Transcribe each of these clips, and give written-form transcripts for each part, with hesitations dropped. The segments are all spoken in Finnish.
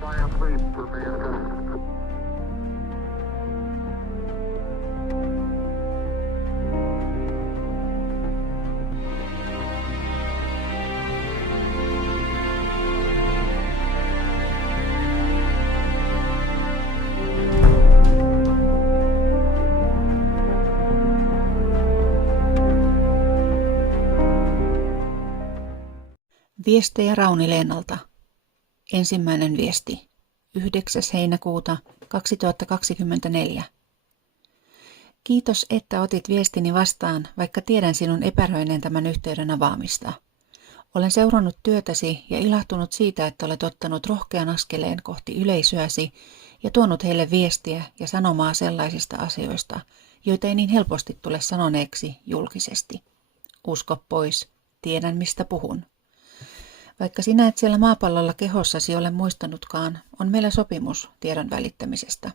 Giant leap for mankind. Viestejä Rauni-Leenalta. Ensimmäinen viesti. 9. heinäkuuta 2024. Kiitos, että otit viestini vastaan, vaikka tiedän sinun epäröineen tämän yhteyden avaamista. Olen seurannut työtäsi ja ilahtunut siitä, että olet ottanut rohkean askeleen kohti yleisöäsi ja tuonut heille viestiä ja sanomaa sellaisista asioista, joita ei niin helposti tule sanoneeksi julkisesti. Usko pois, tiedän mistä puhun. Vaikka sinä et siellä maapallolla kehossasi ole muistanutkaan, on meillä sopimus tiedon välittämisestä.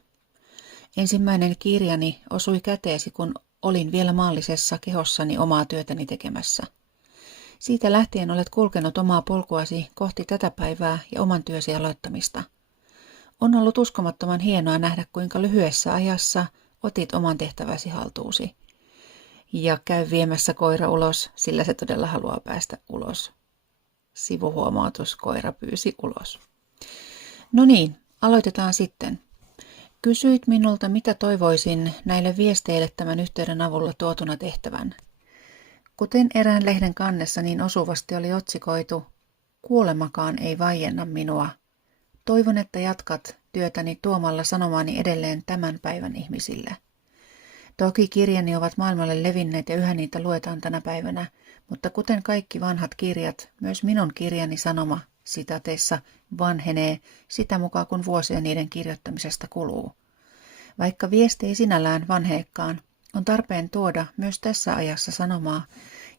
Ensimmäinen kirjani osui käteesi, kun olin vielä maallisessa kehossani omaa työtäni tekemässä. Siitä lähtien olet kulkenut omaa polkuasi kohti tätä päivää ja oman työsi aloittamista. On ollut uskomattoman hienoa nähdä, kuinka lyhyessä ajassa otit oman tehtäväsi haltuusi. Ja käy viemässä koira ulos, sillä se todella haluaa päästä ulos. Sivuhuomautus, koira pyysi ulos. No niin, aloitetaan sitten. Kysyit minulta, mitä toivoisin näille viesteille tämän yhteyden avulla tuotuna tehtävän. Kuten erään lehden kannessa niin osuvasti oli otsikoitu, kuolemakaan ei vaienna minua. Toivon, että jatkat työtäni tuomalla sanomaani edelleen tämän päivän ihmisille. Toki kirjani ovat maailmalle levinneet ja yhä niitä luetaan tänä päivänä, mutta kuten kaikki vanhat kirjat, myös minun kirjani sanoma, sitateissa, vanhenee sitä mukaan kun vuosia niiden kirjoittamisesta kuluu. Vaikka viesti ei sinällään vanheekaan, on tarpeen tuoda myös tässä ajassa sanomaa,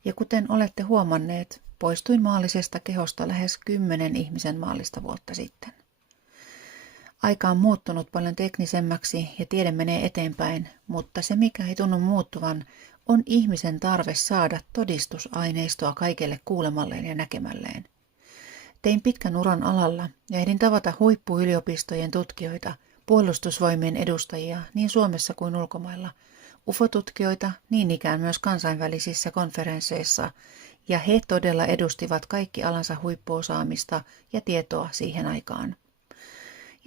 ja kuten olette huomanneet, poistuin maallisesta kehosta lähes 10 ihmisen maallista vuotta sitten. Aika on muuttunut paljon teknisemmäksi ja tiede menee eteenpäin, mutta se mikä ei tunnu muuttuvan, on ihmisen tarve saada todistusaineistoa kaikelle kuulemalleen ja näkemälleen. Tein pitkän uran alalla ja ehdin tavata huippuyliopistojen tutkijoita, puolustusvoimien edustajia niin Suomessa kuin ulkomailla, UFO-tutkijoita niin ikään myös kansainvälisissä konferensseissa, ja he todella edustivat kaikki alansa huippuosaamista ja tietoa siihen aikaan.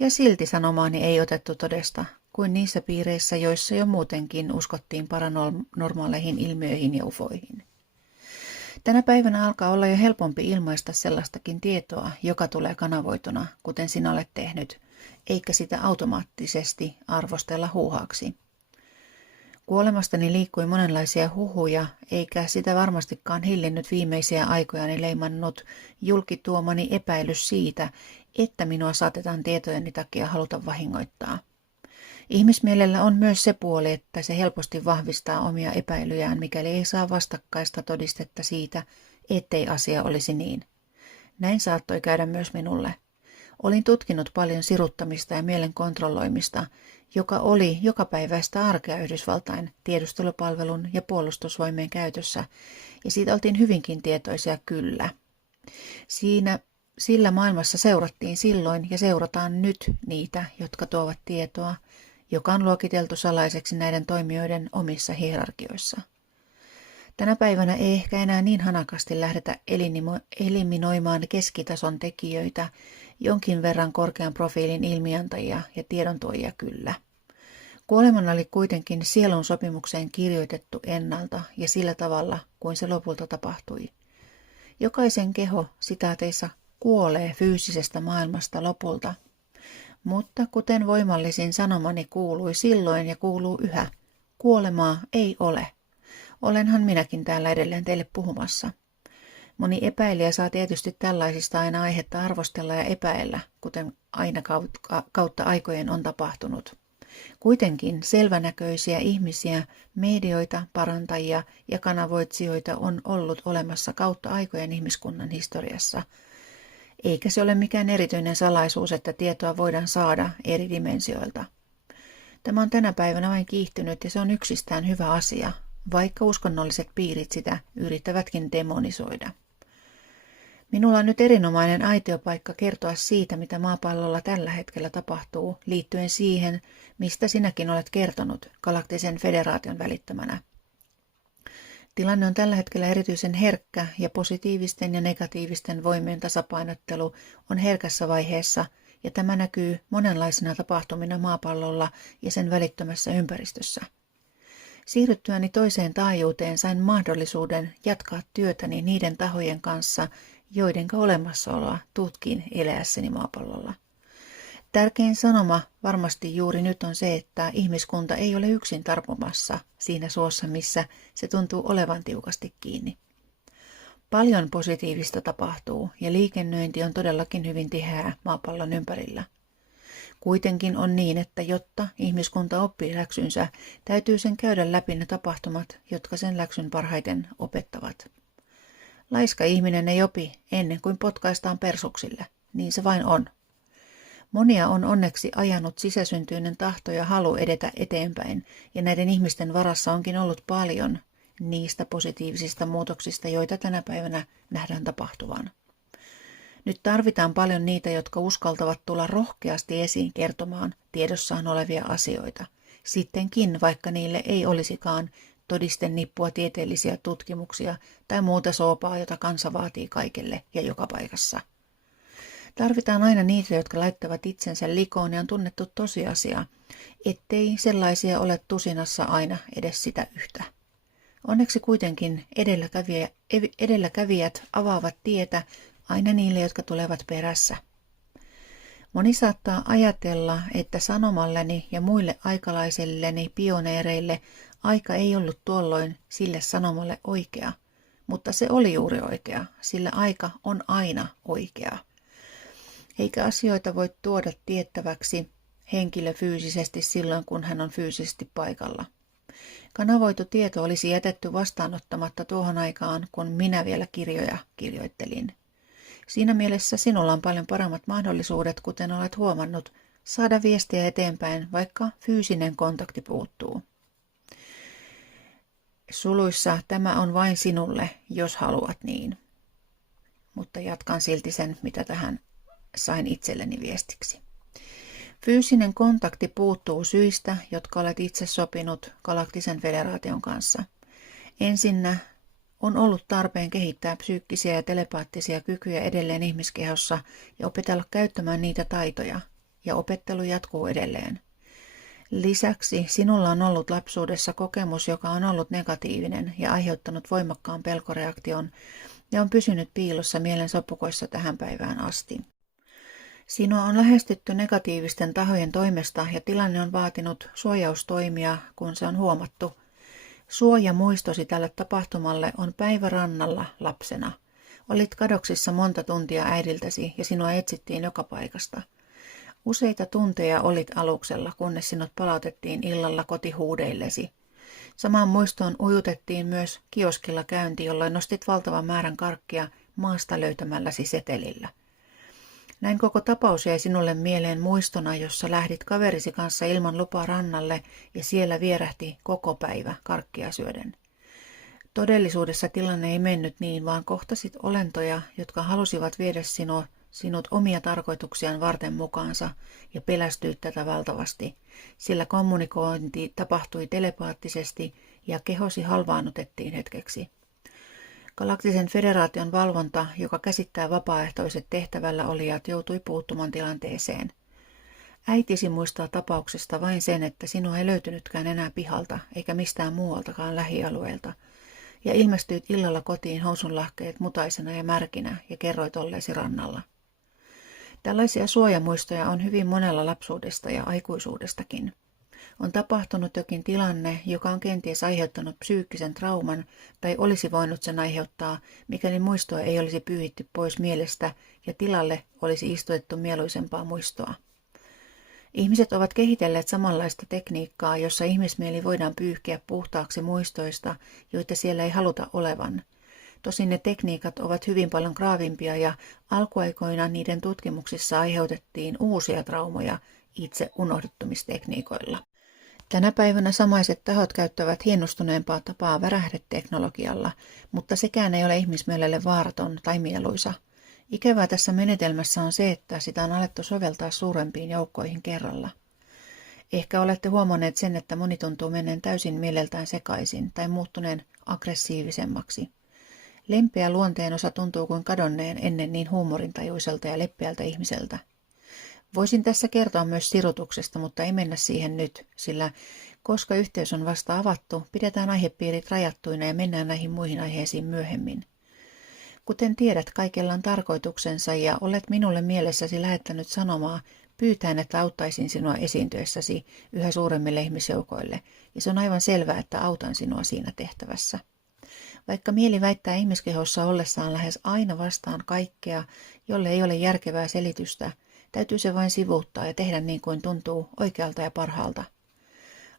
Ja silti sanomaani ei otettu todesta, kuin niissä piireissä, joissa jo muutenkin uskottiin paranormaaleihin ilmiöihin ja ufoihin. Tänä päivänä alkaa olla jo helpompi ilmaista sellaistakin tietoa, joka tulee kanavoituna, kuten sinä olet tehnyt, eikä sitä automaattisesti arvostella huuhaaksi. Kuolemastani liikkui monenlaisia huhuja, eikä sitä varmastikaan hillinnyt viimeisiä aikojani leimannut julkituomani epäilys siitä, että minua saatetaan tietojeni takia haluta vahingoittaa. Ihmismielellä on myös se puoli, että se helposti vahvistaa omia epäilyjään, mikäli ei saa vastakkaista todistetta siitä, ettei asia olisi niin. Näin saattoi käydä myös minulle. Olin tutkinut paljon siruttamista ja mielen kontrolloimista, joka oli jokapäiväistä arkea Yhdysvaltain tiedustelupalvelun ja puolustusvoimien käytössä, ja siitä oltiin hyvinkin tietoisia kyllä. Sillä maailmassa seurattiin silloin ja seurataan nyt niitä, jotka tuovat tietoa, joka on luokiteltu salaiseksi näiden toimijoiden omissa hierarkioissa. Tänä päivänä ei ehkä enää niin hanakasti lähdetä eliminoimaan keskitason tekijöitä, jonkin verran korkean profiilin ilmiantajia ja tiedontuojia kyllä. Kuoleman oli kuitenkin sielun sopimukseen kirjoitettu ennalta ja sillä tavalla, kuin se lopulta tapahtui. Jokaisen keho, sitaateissa, kuolee fyysisestä maailmasta lopulta. Mutta kuten voimallisin sanomani kuului silloin ja kuuluu yhä, kuolemaa ei ole. Olenhan minäkin täällä edelleen teille puhumassa. Moni epäilijä saa tietysti tällaisista aina aihetta arvostella ja epäillä, kuten aina kautta aikojen on tapahtunut. Kuitenkin selvänäköisiä ihmisiä, medioita, parantajia ja kanavoitsijoita on ollut olemassa kautta aikojen ihmiskunnan historiassa. Eikä se ole mikään erityinen salaisuus, että tietoa voidaan saada eri dimensioilta. Tämä on tänä päivänä vain kiihtynyt ja se on yksistään hyvä asia, vaikka uskonnolliset piirit sitä yrittävätkin demonisoida. Minulla on nyt erinomainen aitiopaikka kertoa siitä, mitä maapallolla tällä hetkellä tapahtuu, liittyen siihen, mistä sinäkin olet kertonut Galaktisen federaation välittämänä. Tilanne on tällä hetkellä erityisen herkkä ja positiivisten ja negatiivisten voimien tasapainottelu on herkässä vaiheessa ja tämä näkyy monenlaisina tapahtumina maapallolla ja sen välittömässä ympäristössä. Siirryttyäni toiseen taajuuteen sain mahdollisuuden jatkaa työtäni niiden tahojen kanssa, joidenka olemassaoloa tutkin eläessäni maapallolla. Tärkein sanoma varmasti juuri nyt on se, että ihmiskunta ei ole yksin tarpomassa siinä suossa, missä se tuntuu olevan tiukasti kiinni. Paljon positiivista tapahtuu ja liikennöinti on todellakin hyvin tiheää maapallon ympärillä. Kuitenkin on niin, että jotta ihmiskunta oppii läksynsä, täytyy sen käydä läpi ne tapahtumat, jotka sen läksyn parhaiten opettavat. Laiska ihminen ei opi ennen kuin potkaistaan persuksille, niin se vain on. Monia on onneksi ajanut sisäsyntyinen tahto ja halu edetä eteenpäin, ja näiden ihmisten varassa onkin ollut paljon niistä positiivisista muutoksista, joita tänä päivänä nähdään tapahtuvan. Nyt tarvitaan paljon niitä, jotka uskaltavat tulla rohkeasti esiin kertomaan tiedossaan olevia asioita, sittenkin vaikka niille ei olisikaan todistenippua tieteellisiä tutkimuksia tai muuta soopaa, jota kansa vaatii kaikille ja joka paikassa. Tarvitaan aina niitä, jotka laittavat itsensä likoon ja on tunnettu tosiasia, ettei sellaisia ole tusinassa aina edes sitä yhtä. Onneksi kuitenkin edelläkävijät avaavat tietä aina niille, jotka tulevat perässä. Moni saattaa ajatella, että sanomalleni ja muille aikalaisilleni pioneereille aika ei ollut tuolloin sille sanomalle oikea, mutta se oli juuri oikea, sillä aika on aina oikea. Eikä asioita voi tuoda tiettäväksi henkilö fyysisesti silloin, kun hän on fyysisesti paikalla. Kanavoitu tieto olisi jätetty vastaanottamatta tuohon aikaan, kun minä vielä kirjoja kirjoittelin. Siinä mielessä sinulla on paljon paremmat mahdollisuudet, kuten olet huomannut, saada viestiä eteenpäin, vaikka fyysinen kontakti puuttuu. Suluissa tämä on vain sinulle, jos haluat niin. Mutta jatkan silti sen, mitä tähän sain itselleni viestiksi. Fyysinen kontakti puuttuu syistä, jotka olet itse sopinut Galaktisen federaation kanssa. Ensinnä on ollut tarpeen kehittää psyykkisiä ja telepaattisia kykyjä edelleen ihmiskehossa ja opetella käyttämään niitä taitoja, ja opettelu jatkuu edelleen. Lisäksi sinulla on ollut lapsuudessa kokemus, joka on ollut negatiivinen ja aiheuttanut voimakkaan pelkoreaktion ja on pysynyt piilossa mielen sopukoissa tähän päivään asti. Sinua on lähestytty negatiivisten tahojen toimesta ja tilanne on vaatinut suojaustoimia, kun se on huomattu. Suojamuistosi tälle tapahtumalle on päivä rannalla lapsena. Olit kadoksissa monta tuntia äidiltäsi ja sinua etsittiin joka paikasta. Useita tunteja olit aluksella, kunnes sinut palautettiin illalla kotihuudeillesi. Samaan muistoon ujutettiin myös kioskilla käynti, jolloin nostit valtavan määrän karkkia maasta löytämälläsi setelillä. Näin koko tapaus jäi sinulle mieleen muistona, jossa lähdit kaverisi kanssa ilman lupaa rannalle ja siellä vierähti koko päivä karkkia syöden. Todellisuudessa tilanne ei mennyt niin, vaan kohtasit olentoja, jotka halusivat viedä sinut omia tarkoituksiaan varten mukaansa ja pelästyit tätä valtavasti, sillä kommunikointi tapahtui telepaattisesti ja kehosi halvaannutettiin hetkeksi. Galaktisen federaation valvonta, joka käsittää vapaaehtoiset tehtävällä olijat, joutui puuttumaan tilanteeseen. Äitisi muistaa tapauksesta vain sen, että sinua ei löytynytkään enää pihalta eikä mistään muualtakaan lähialueelta, ja ilmestyit illalla kotiin housunlahkeet mutaisena ja märkinä ja kerroit olleesi rannalla. Tällaisia suojamuistoja on hyvin monella lapsuudesta ja aikuisuudestakin. On tapahtunut jokin tilanne, joka on kenties aiheuttanut psyykkisen trauman tai olisi voinut sen aiheuttaa, mikäli muistoa ei olisi pyyhitty pois mielestä ja tilalle olisi istutettu mieluisempaa muistoa. Ihmiset ovat kehitelleet samanlaista tekniikkaa, jossa ihmismieli voidaan pyyhkiä puhtaaksi muistoista, joita siellä ei haluta olevan. Tosin ne tekniikat ovat hyvin paljon graavimpia ja alkuaikoina niiden tutkimuksissa aiheutettiin uusia traumoja itse unohduttumistekniikoilla. Tänä päivänä samaiset tahot käyttävät hienostuneempaa tapaa värähdeteknologialla, mutta sekään ei ole ihmismielelle vaaraton tai mieluisa. Ikävää tässä menetelmässä on se, että sitä on alettu soveltaa suurempiin joukkoihin kerralla. Ehkä olette huomanneet sen, että moni tuntuu menneen täysin mieleltään sekaisin tai muuttuneen aggressiivisemmaksi. Lempeä luonteen osa tuntuu kuin kadonneen ennen niin huumorintajuiselta ja leppeältä ihmiseltä. Voisin tässä kertoa myös sirutuksesta, mutta ei mennä siihen nyt, sillä koska yhteys on vasta avattu, pidetään aihepiirit rajattuina ja mennään näihin muihin aiheisiin myöhemmin. Kuten tiedät, kaikella on tarkoituksensa ja olet minulle mielessäsi lähettänyt sanomaa pyytäen, että auttaisin sinua esiintyessäsi yhä suuremmille ihmisjoukoille, ja se on aivan selvää, että autan sinua siinä tehtävässä. Vaikka mieli väittää ihmiskehossa ollessaan lähes aina vastaan kaikkea, jolle ei ole järkevää selitystä, täytyy se vain sivuuttaa ja tehdä niin kuin tuntuu oikealta ja parhaalta.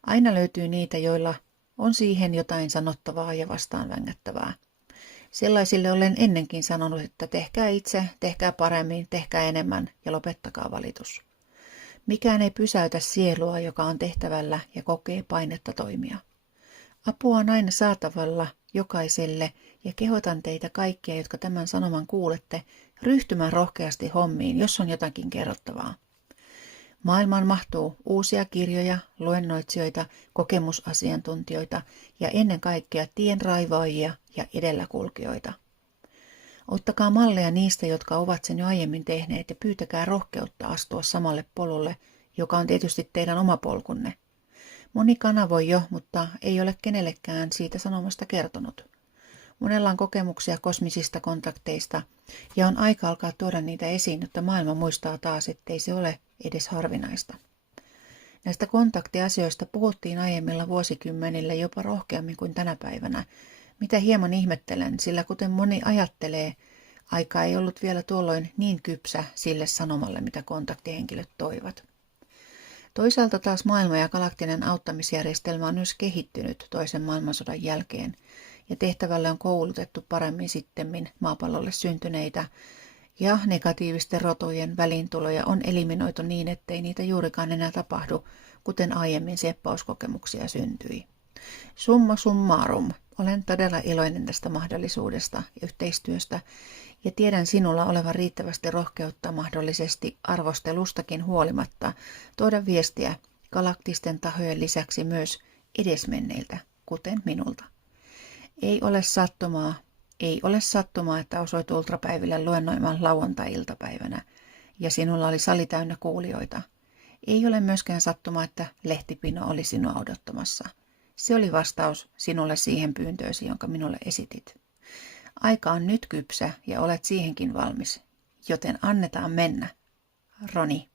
Aina löytyy niitä, joilla on siihen jotain sanottavaa ja vastaan vängättävää. Sellaisille olen ennenkin sanonut, että tehkää itse, tehkää paremmin, tehkää enemmän ja lopettakaa valitus. Mikään ei pysäytä sielua, joka on tehtävällä ja kokee painetta toimia. Apua on aina saatavalla jokaiselle ja kehotan teitä kaikkia, jotka tämän sanoman kuulette, ryhtymään rohkeasti hommiin, jos on jotakin kerrottavaa. Maailmaan mahtuu uusia kirjoja, luennoitsijoita, kokemusasiantuntijoita ja ennen kaikkea tienraivaajia ja edelläkulkijoita. Ottakaa malleja niistä, jotka ovat sen jo aiemmin tehneet ja pyytäkää rohkeutta astua samalle polulle, joka on tietysti teidän oma polkunne. Moni kanavoi jo, mutta ei ole kenellekään siitä sanomasta kertonut. Monella on kokemuksia kosmisista kontakteista ja on aika alkaa tuoda niitä esiin, jotta maailma muistaa taas, ettei se ole edes harvinaista. Näistä kontaktiasioista puhuttiin aiemmilla vuosikymmenillä jopa rohkeammin kuin tänä päivänä, mitä hieman ihmettelen, sillä kuten moni ajattelee, aika ei ollut vielä tuolloin niin kypsä sille sanomalle, mitä kontaktihenkilöt toivat. Toisaalta taas maailma ja galaktinen auttamisjärjestelmä on myös kehittynyt toisen maailmansodan jälkeen, ja tehtävälle on koulutettu paremmin sittemmin maapallolle syntyneitä, ja negatiivisten rotujen väliintuloja on eliminoitu niin, ettei niitä juurikaan enää tapahdu, kuten aiemmin seppauskokemuksia syntyi. Summa summarum, olen todella iloinen tästä mahdollisuudesta ja yhteistyöstä, ja tiedän sinulla olevan riittävästi rohkeutta mahdollisesti arvostelustakin huolimatta tuoda viestiä galaktisten tahojen lisäksi myös edesmenneiltä, kuten minulta. Ei ole sattumaa, että osoit ultrapäiville luennoimaan lauantai-iltapäivänä, ja sinulla oli sali täynnä kuulijoita. Ei ole myöskään sattumaa, että lehtipino oli sinua odottamassa. Se oli vastaus sinulle siihen pyyntöösi, jonka minulle esitit. Aika on nyt kypsä ja olet siihenkin valmis, joten annetaan mennä. Roni.